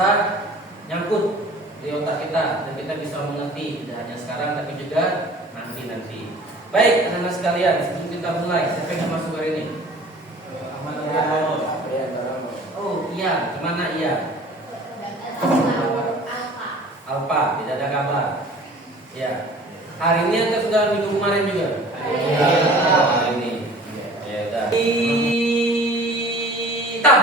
bisa nyangkut di otak kita dan kita bisa mengerti tidak hanya sekarang tapi juga nanti. Baik, anak-anak sekalian, sebelum kita mulai, siapa yang masuk hari ini? Oh iya, gimana iya? Alfa, tidak ada kabar. Ya, hari ini atau sudah minggu kemarin juga? Hari ini. Ya udah. Hitam.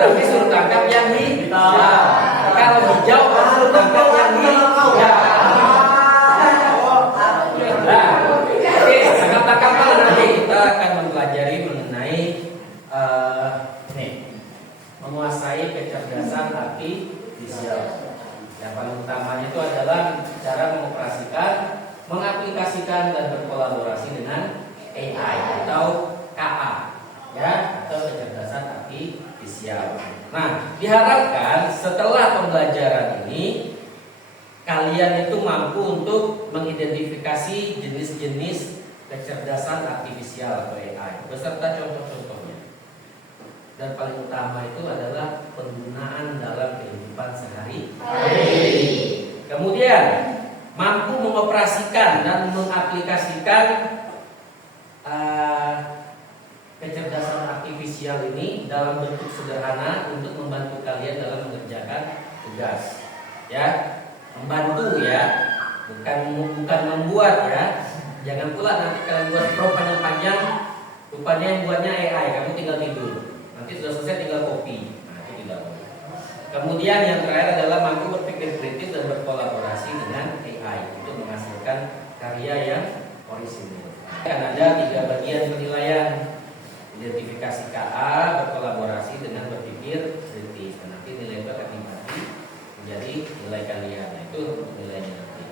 Tapi suruh tangkap yang hitam. Kalau hijau suruh tangkap yang hijau. Nah, oke, tangkap nanti kita akan mempelajari mengenai menguasai kecerdasan artifisial. Yang paling utamanya itu adalah cara mengoperasikan, mengaplikasikan dan berkolaborasi dengan AI atau KA, ya, atau kecerdasan artifisial. Nah, diharapkan setelah pembelajaran ini kalian itu mampu untuk mengidentifikasi jenis-jenis kecerdasan artifisial atau AI beserta contoh-contohnya. Dan paling utama itu adalah penggunaan dalam kehidupan sehari-hari. Kemudian mampu mengoperasikan dan mengaplikasikan kecerdasan artifisial ini dalam bentuk sederhana untuk membantu kalian dalam mengerjakan tugas. Ya, membantu ya, bukan membuat ya. Jangan pula nanti kalian buat prompt panjang-panjang, rupanya yang buatnya AI, kamu tinggal tidur. Nanti sudah selesai tinggal copy. Nah, itu tidak boleh. Kemudian yang terakhir adalah mampu berpikir kritis dan berkolaborasi dengan AI untuk menghasilkan karya yang orisinil. Akan ada 3 bagian penilaian. Identifikasi KA, berkolaborasi dengan berpikir kritis. Dan nanti nilai itu akan dibagi menjadi nilai kalian. Nah, itu nilainya nanti.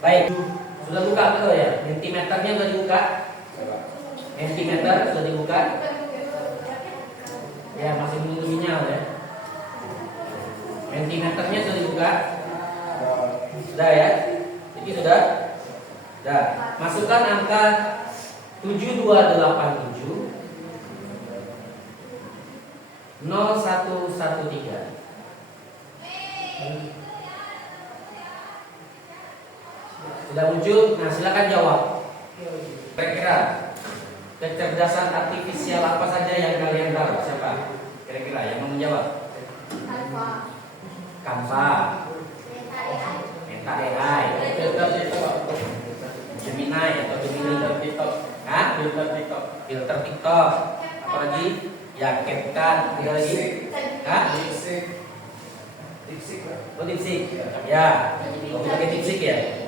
Baik, sudah buka betul ya? Mentimeternya sudah dibuka? Mentimeter sudah dibuka? Ya, masih menunggu sinyal ya. Mentimeternya sudah dibuka? Sudah ya? Jadi sudah? Sudah. Masukkan angka 7287 0113. Sudah muncul? Nah, silakan jawab. Kira-kira kecerdasan artifisial apa saja yang kalian tahu? Siapa? Kira-kira yang mau menjawab? Canva, Meta AI, Gemini atau Gemini, filter TikTok, apa lagi? Ya, CapCut, ada lagi? DeepSeek. Ya, mau pakai DeepSeek ya?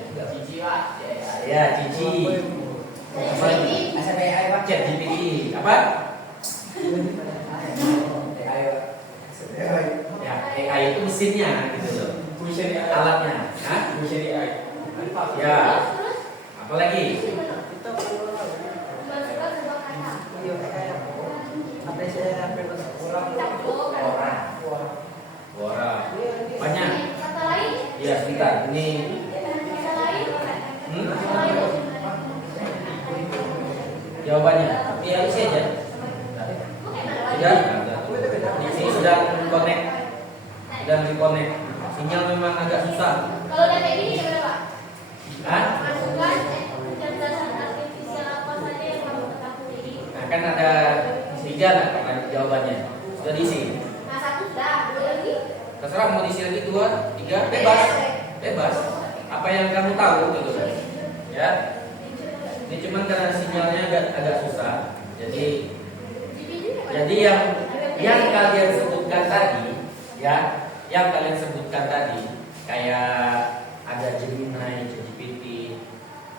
Ya, Cici. Apa lagi? ChatGPT. Apa? Ya, AI itu mesinnya gitu loh. Alatnya. Ya. Apa lagi? Quora. Banyak. Iya, sebentar. Ini jawabannya. Iya, isi aja. Ya. Ini sedang connect. Sedang reconnect. Sinyal memang agak susah. Kalau udah kayak gini gimana, Pak? Hah? Masukkan kecerdasan artifisial apa saja yang kamu ketahui. Nah, kan ada 3 kan jawabannya. Sudah diisi. Nah, 1 sudah, 2 lagi. Terserah mau diisi lagi 2, 3, bebas. Bebas. Apa yang kamu tahu gitu kan. Ya. Ini cuman karena sinyalnya agak susah. Jadi yang kalian sebutkan tadi, ya, yang kalian sebutkan tadi kayak ada Gemini, ChatGPT.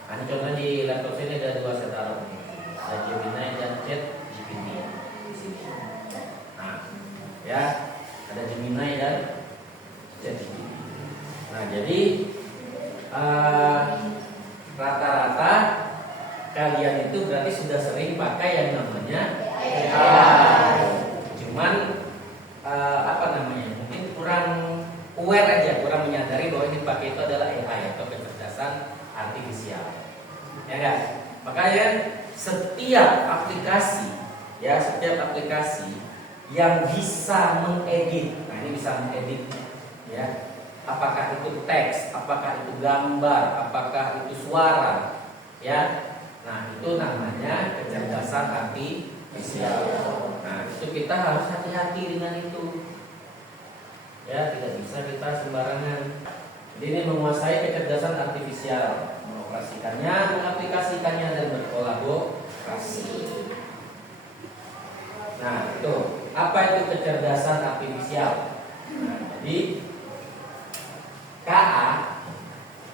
Nah, ini contohnya di laptop sini ada 2 saya taruh. Ada Gemini dan ChatGPT di sini. Nah, ya, ada Gemini dan ChatGPT. Nah, jadi rata-rata kalian itu berarti sudah sering pakai yang namanya AI. Cuman apa namanya? Mungkin kurang aware aja, kurang menyadari bahwa yang dipakai itu adalah AI atau kecerdasan artifisial. Ya kan? Makanya setiap aplikasi yang bisa mengedit, nah ini bisa mengedit, ya, apakah itu teks, apakah itu gambar, apakah itu suara, ya, nah itu namanya kecerdasan artifisial. Nah itu kita harus hati-hati dengan itu, ya, tidak bisa kita sembarangan. Jadi ini menguasai kecerdasan artifisial, mengoperasikannya, mengaplikasikannya dan berkolaborasi. Nah, itu apa itu kecerdasan artifisial? Nah, jadi KA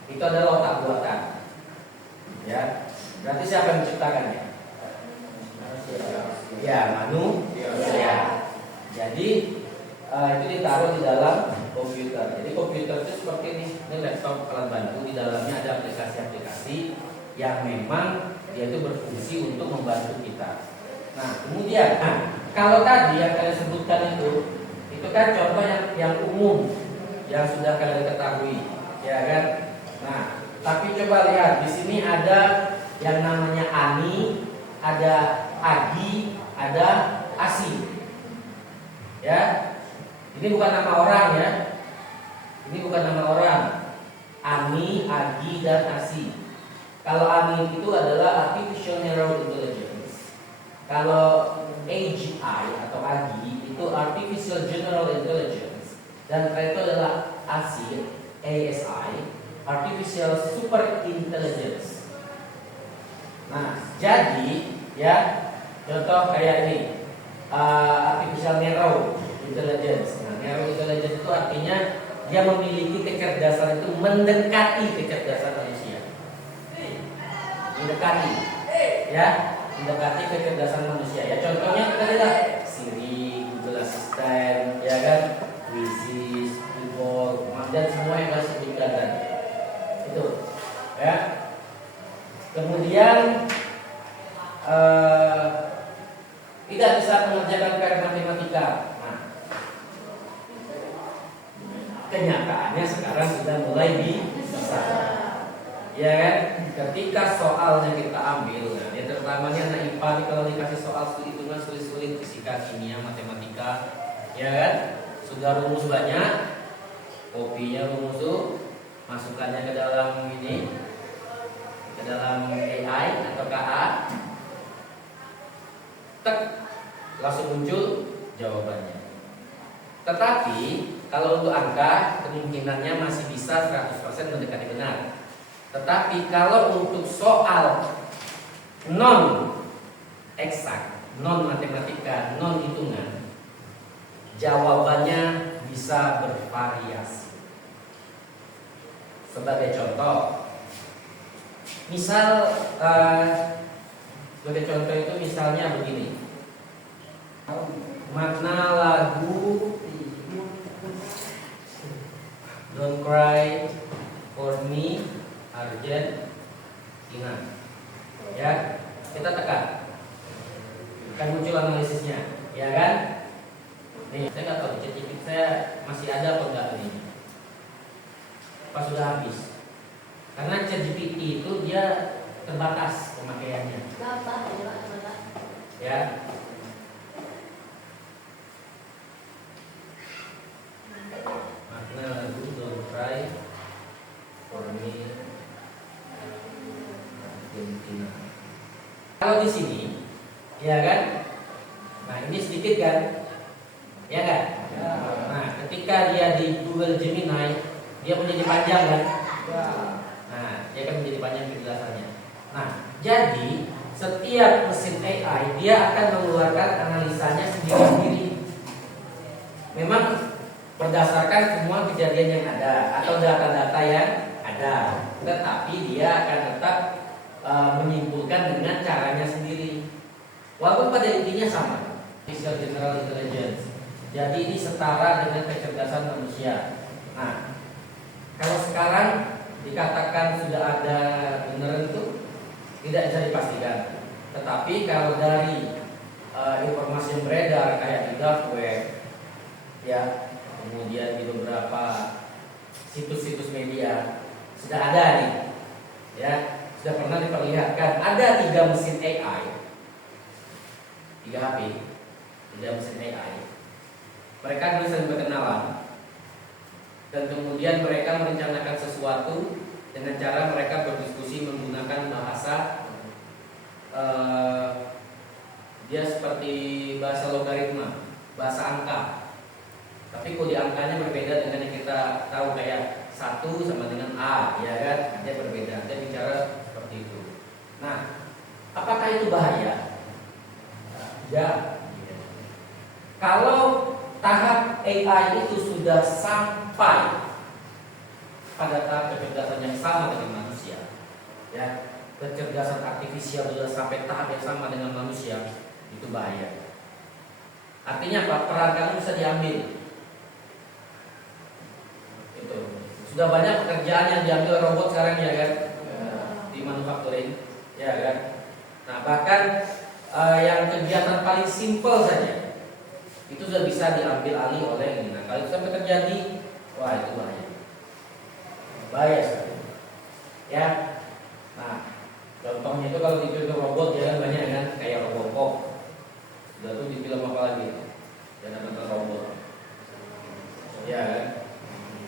itu adalah otak buatan, ya. Berarti siapa yang menciptakannya? Ya, manusia. Jadi itu ditaruh di dalam komputer. Jadi komputer itu seperti ini laptop alat bantu, di dalamnya ada aplikasi-aplikasi yang memang dia itu berfungsi untuk membantu kita. Nah, kemudian, kalau tadi yang kalian sebutkan itu kan contoh yang umum, yang sudah kalian ketahui, ya kan? Nah, tapi coba lihat di sini ada yang namanya Ani, ada Agi, ada Asi, ya. Ini bukan nama orang, ya. Ini bukan nama orang. Ani, Agi, dan Asi. Kalau Ani itu adalah artificial neural intelligence. Kalau AGI atau AGI itu artificial general intelligence, dan itu adalah ASI, artificial super intelligence. Nah, jadi ya contoh kayak ini artificial narrow intelligence. Nah, narrow intelligence itu artinya dia memiliki kecerdasan itu mendekati kecerdasan manusia. Mendekati, ya. Mendekati kecerdasan manusia, ya, contohnya kita lihat Siri, Google Assistant, ya kan, Quizzes, Google, dan semua yang harus sebutkan itu, ya. Kemudian tidak bisa mengerjakan PR matematika. Nah, kenyataannya sekarang sudah mulai bisa, ya kan. Ketika soalnya kita ambil, nah, ya terutamanya anak IPA kalau dikasih soal hitungan sulit-sulit, fisika, kimia, matematika, ya kan, sudah rumus banyak, kopinya rumus tuh, masukkannya ke dalam ini, ke dalam AI atau KA, tek, langsung muncul jawabannya. Tetapi kalau untuk angka kemungkinannya masih bisa 100% mendekati benar. Tetapi kalau untuk soal non eksak, non matematika, non hitungan, jawabannya bisa bervariasi. Sebagai contoh, misal sebagai contoh itu misalnya begini, makna lagu Don't Cry for Me Argentina, ya, kita tekan, akan muncul analisisnya, ya kan? Nih, saya nggak tahu ChatGPT saya masih ada atau enggak ini, pas sudah habis, karena ChatGPT itu dia terbatas pemakaiannya, ya. Makna lagu Don't Cry for Me Argentina. Kalau di sini, ya kan? Nah, ini sedikit kan? Ya kan? Ya. Nah, ketika dia di Google Gemini, dia menjadi panjang kan? Ya. Nah, dia akan menjadi panjang penjelasannya. Nah, jadi setiap mesin AI dia akan mengeluarkan analisanya sendiri-sendiri. Memang berdasarkan semua kejadian yang ada atau data-data yang ada, tetapi dia akan tetap menyimpulkan dengan caranya sendiri. Walaupun pada intinya sama, artificial general intelligence. Jadi ini setara dengan kecerdasan manusia. Nah, kalau sekarang dikatakan sudah ada benar itu, tidak bisa dipastikan. Tetapi kalau dari informasi yang beredar kayak di dark web, ya, kemudian di beberapa situs-situs media sudah ada nih, ya, sudah pernah diperlihatkan ada 3 mesin AI, 3 HP, 3 mesin AI. Mereka bisa berkenalan dan kemudian mereka merencanakan sesuatu dengan cara mereka berdiskusi menggunakan bahasa dia seperti bahasa logaritma, bahasa angka. Tapi kode angkanya berbeda dengan yang kita tahu, kayak 1 sama dengan A, ya kan? Dia berbeda. Dia bicara seperti itu. Nah, apakah itu bahaya? Ya. Kalau tahap AI itu sudah sampai pada tahap kecerdasan yang sama dengan manusia, ya, kecerdasan artifisial sudah sampai tahap yang sama dengan manusia, itu bahaya. Artinya apa? Peran kamu bisa diambil. Itu. Sudah banyak pekerjaan yang diambil robot sekarang, ya kan? Di manufacturing, ya kan? Nah, bahkan yang kegiatan paling simpel saja itu sudah bisa diambil alih oleh ini. Nah, kalau itu sampai terjadi, wah, itu bahaya. Bahaya sekali. Ya. Nah, contohnya itu kalau di film robot, ya kan, banyak kan, kayak Robocop. Sudah tuh di film apa lagi? Jangan nonton robot. Ya kan?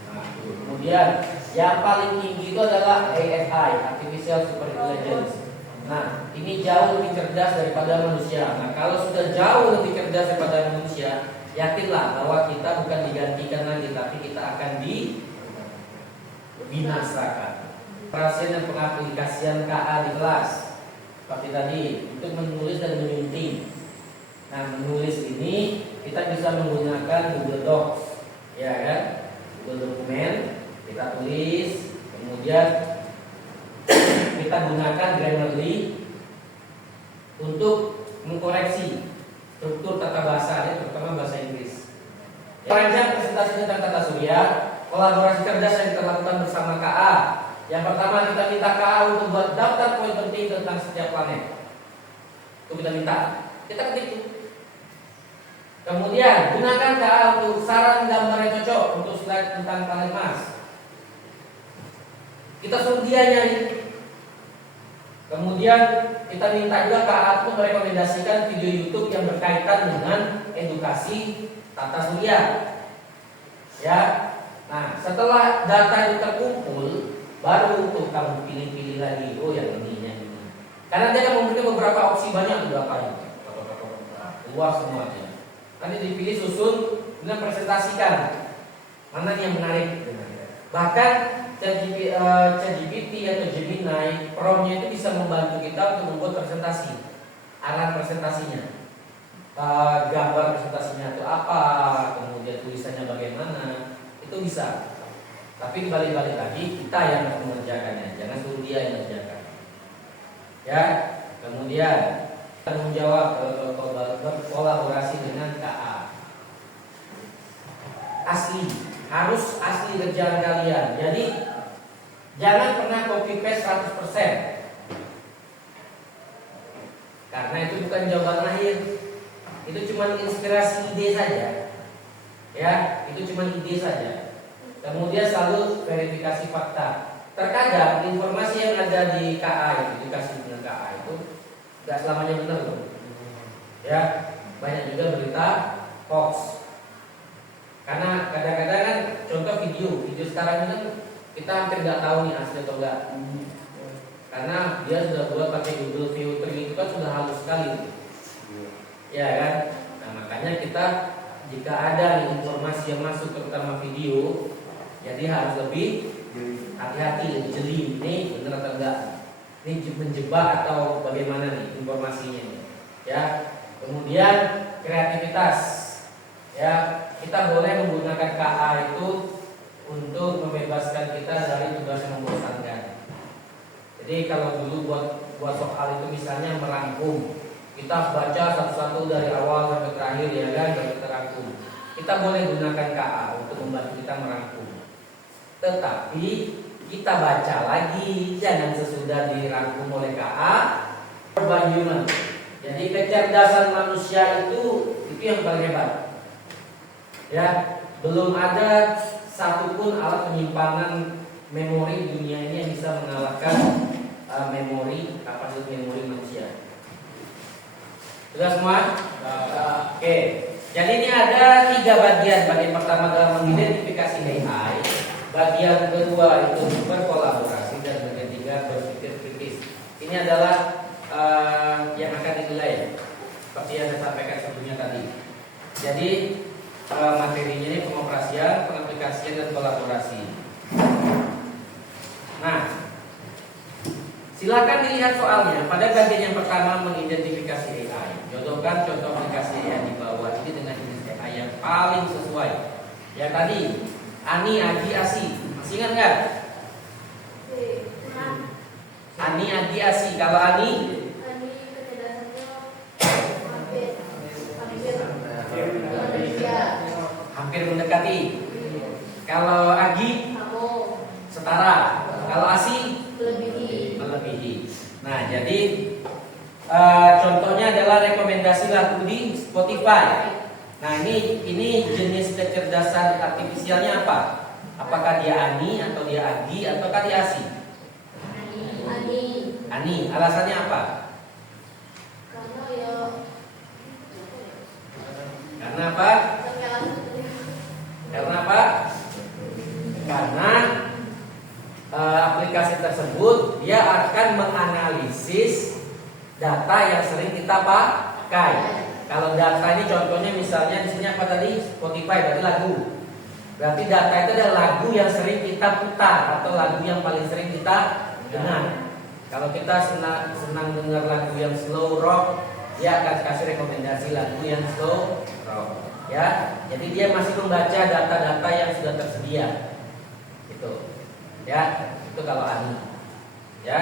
Nah, itu. Kemudian yang paling tinggi itu adalah ASI, Artificial Super Intelligence. Nah, ini jauh lebih cerdas daripada manusia. Nah, kalau sudah jauh lebih cerdas daripada manusia, yakinlah bahwa kita bukan digantikan lagi, tapi kita akan dibinasakan. Perhatian dan pengaplikasian KA di kelas, seperti tadi, untuk menulis dan menyunting. Nah, menulis ini kita bisa menggunakan Google Docs, ya kan? Google Dokumen, kita tulis, kemudian kita gunakan Grammarly untuk mengkoreksi struktur tata bahasa, terutama bahasa Inggris. Perancang presentasi tentang tata surya, kolaborasi cerdas yang kita lakukan bersama KA. Yang pertama, kita minta KA untuk buat daftar poin penting tentang setiap planet. Itu kita minta, kita ketik. Kemudian gunakan KA untuk saran gambar yang cocok untuk slide tentang planet Mars. Kita suruh dia nyanyi. Kemudian kita minta juga KA untuk merekomendasikan video YouTube yang berkaitan dengan edukasi tata surya. Ya. Nah, setelah data itu terkumpul, baru untuk kamu pilih-pilih lagi. Oh, yang ini. Karena dia akan memberikan beberapa opsi banyak datanya. Luas semuanya. Nanti dipilih, susun, kemudian presentasikan mana yang menarik. Bahkan ChatGPT atau Gemini prompt-nya itu bisa membantu kita untuk membuat presentasi, arah presentasinya, gambar presentasinya itu apa, kemudian tulisannya bagaimana, itu bisa. Tapi dibalik-balik lagi kita yang harus mengerjakannya, jangan suruh dia yang mengerjakan. Ya, kemudian tanggung jawab berkolaborasi dengan KA. Asli, harus asli kerjaan kalian. Jadi jangan pernah copy paste 100%. Karena itu bukan jawaban akhir. Itu cuma inspirasi ide saja. Ya, itu cuma ide saja. Kemudian selalu verifikasi fakta. Terkadang informasi yang ada di KA itu dikasih dengan KA itu tidak selamanya benar loh. Ya, banyak juga berita hoax. Karena kadang-kadang kan contoh video sekarang ini kan kita hampir nggak tahu nih asli atau enggak. Karena dia sudah buat pakai Google Filter, itu kan sudah halus sekali. Ya kan? Nah, makanya kita jika ada informasi yang masuk terutama video, jadi harus lebih hati-hati, lebih jeli, ini benar atau enggak, ini menjebak atau bagaimana nih informasinya nih. Ya, kemudian kreativitas, ya, kita boleh menggunakan KA itu untuk membebaskan kita dari tugas yang membosankan. Jadi kalau dulu buat soal itu misalnya merangkum, kita baca satu-satu dari awal sampai terakhir, ya kan, baru kita rangkum. Kita boleh gunakan KA untuk membantu kita merangkum. Tetapi kita baca lagi, jangan sesudah dirangkum oleh KA. Urban human. Jadi kecerdasan manusia itu yang paling hebat. Ya, belum ada satupun alat penyimpanan memori di dunia ini yang bisa mengalahkan kapasitas memori manusia. Sudah semua? Oke. Jadi ini ada 3 bagian. Bagian pertama adalah mengidentifikasi AI. Bagian kedua itu berkolaborasi dan bagian 3 berpikir kritis. Ini adalah yang akan dinilai seperti yang saya sampaikan sebelumnya tadi. Jadi materinya ini pengoperasian, pengaplikasian dan kolaborasi. Nah, silakan dilihat soalnya. Pada bagian yang pertama mengidentifikasi AI. Jodohkan contoh aplikasi AI di bawah ini dengan jenis AI yang paling sesuai. Ya tadi, Ani, Agi, Asi. Masih ingat nggak? Ani, Agi, Asi. Kalau Ani hampir mendekati. Kalau Agi setara. Kalau Asi melebihi. Nah, jadi contohnya adalah rekomendasi lagu di Spotify. Nah, ini jenis kecerdasan artifisialnya apa? Apakah dia Ani atau dia Agi ataukah dia Asi? Ani. Alasannya apa? Karena apa? Karena aplikasi tersebut dia akan menganalisis data yang sering kita pakai. Kalau data ini contohnya misalnya di sini apa tadi? Spotify, berarti lagu. Berarti data itu adalah lagu yang sering kita putar atau lagu yang paling sering kita dengar. Kalau kita senang dengar lagu yang slow rock, dia akan kasih rekomendasi lagu yang slow rock. Ya, jadi dia masih membaca data-data yang sudah tersedia. Itu. Ya, itu kalau Ani. Ya.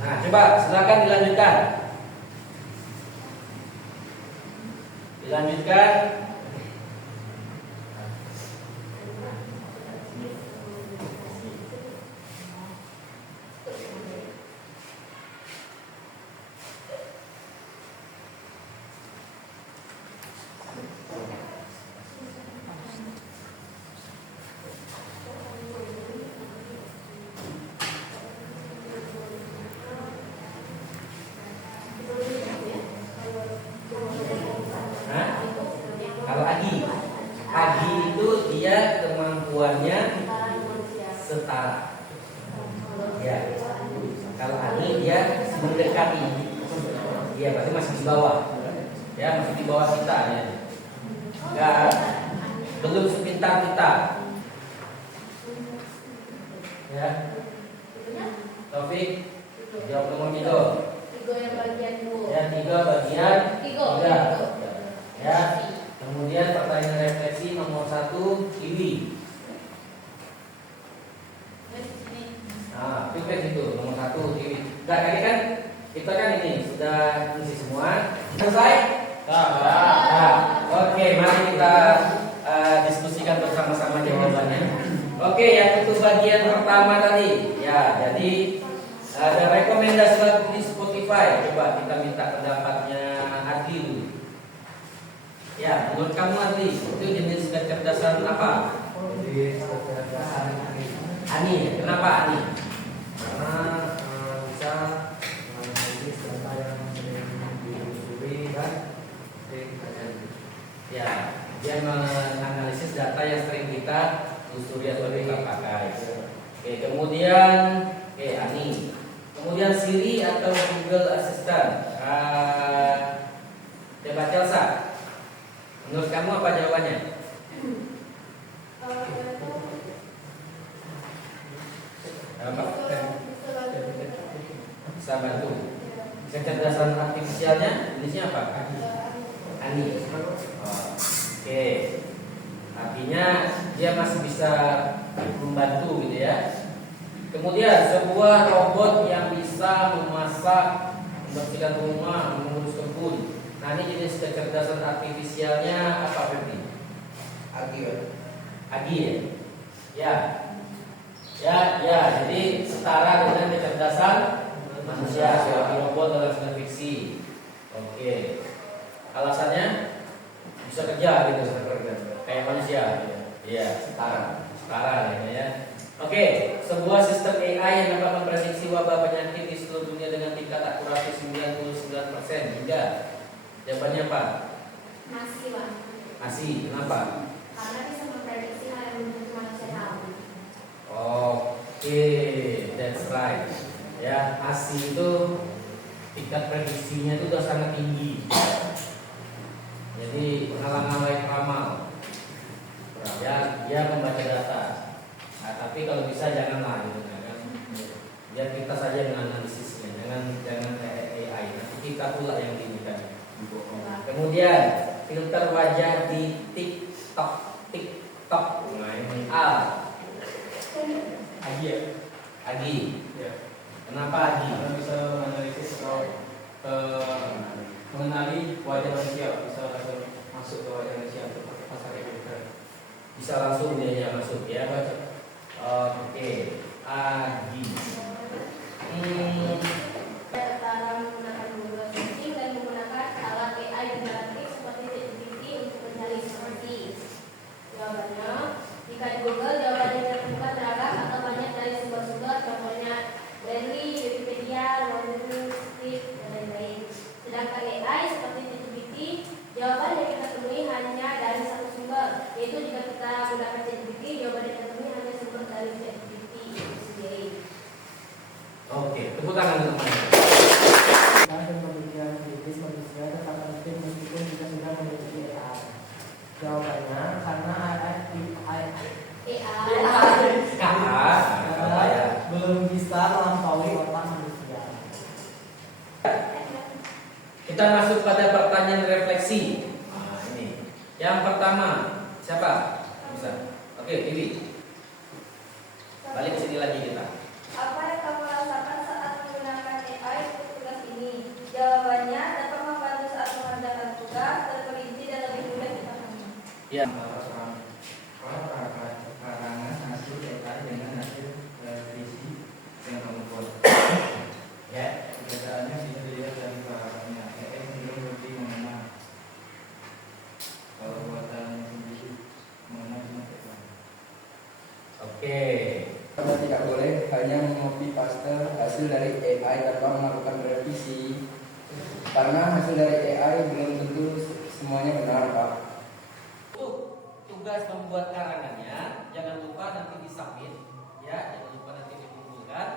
Nah, coba silakan dilanjutkan. Kalau Agi itu dia kemampuannya setara. Ya. Kalau Ani dia mendekati. Dia berarti masih di bawah. Ya, masih di bawah kita ya. Enggak, belum sepintar kita. Ya. Taufik, jawab nomor 3. Yang bagian 2. Ya, 3 bagian 3. Ya. Kemudian pertanyaan refleksi nomor 1, Iwi. Nah, feedback itu nomor 1, Iwi. Enggak, ini kan kita kan ini sudah isi semua. Selesai? Nah, oke, mari kita diskusikan bersama-sama jawabannya. Oke, yang untuk bagian pertama tadi, ya, jadi ada rekomendasi lagu di Spotify. Coba kita minta pendapatnya Adli dulu. Ya, menurut kamu Adli, itu jenis kecerdasan apa? Jadi kecerdasan Ani, kenapa Ani? karena bisa menganalisis data yang sering ditelusuri dan sering terjadi. Ya, dia menganalisis data yang sering kita telusuri atau kita pakai. Oke, kemudian Ani. Kemudian Siri atau Google Assistant. Coba Celsa. Menurut kamu apa jawabannya? Apa? Bisa bantu. Kecerdasan artifisialnya jenisnya apa? Ani. Oke. Artinya dia masih bisa membantu gitu ya. Kemudian sebuah robot yang bisa memasak, membersihkan rumah, mengurus kebun. Nah, ini jenis kecerdasan artifisialnya apa Febri? Agi, Agi ya? Ya. Ya, jadi setara dengan kecerdasan manusia seperti robot dalam film fiksi. Oke. Alasannya bisa kerja gitu, kayak manusia. Iya, setara ya. Oke, sebuah sistem AI yang dapat memprediksi wabah penyakit di seluruh dunia dengan tingkat akurasi 99%. Hingga jawabannya apa? Masih, Pak. Masih. Kenapa? Karena bisa memprediksi hal yang belum tentu manusia tahu. Oke, that's right. Ya, ASI itu tingkat prediksinya itu sudah sangat tinggi. Jadi menghalang-halangi peramal. Ya, dia membaca data. Nah, tapi kalau bisa janganlah gitu kan. Biar kita saja yang analisisnya, jangan kayak AI. Nanti kita pula yang ini kan. Kemudian filter wajah di TikTok. Nah, ini A. Agi ya? Agi. Ya. Kenapa Agi? Karena bisa menganalisis atau mengenali wajah manusia, bisa langsung masuk ke wajah manusia untuk pasar filter. Bisa langsung dia masuk ya. Oke, Agi. Cara menggunakan Google Searching dan menggunakan alat AI generatif seperti ChatGPT untuk mencari informasi. Jawabannya, jika di Google jawaban yang terbuka beragam atau banyak dari sumber-sumber, contohnya Brainly, Wikipedia, Wondery, Script, dan lain-lain. Sedangkan AI seperti ChatGPT, jawaban yang kita temui hanya dari satu sumber, yaitu jika kita gunakan ChatGPT, jawaban yang kita temui hanya sumber dari ChatGPT itu sendiri. Oke, tepuk tangan teman-teman. Dan pemikiran kritis manusia tetap penting meskipun kita sudah memiliki AI. Jawabannya karena AI belum bisa melampaui otak manusia. Kita masuk pada pertanyaan refleksi. Nah, ini. Yang pertama, siapa? Bisa. Oke, Bibi. Balik ke sini lagi kita. Apa yang kamu rasakan saat menggunakan AI untuk tugas ini? Jawabannya, dapat membantu saat mengerjakan tugas, terperinci dan lebih mudah dipahami. Ya. Karangan hasil AI dengan hasil revisi yang kamu buat. Ya. Perbedaannya bisa dilihat dari karangannya. AI cenderung lebih mengenal. Kalau buatan sendiri mengenal cuma tekan. Oke. Anda tidak boleh hanya mengcopy paste hasil dari AI tanpa melakukan revisi, karena hasil dari AI belum tentu semuanya benar, Pak. Untuk tugas membuat karangannya, jangan lupa nanti disubmit, ya, jangan lupa nanti dikumpulkan.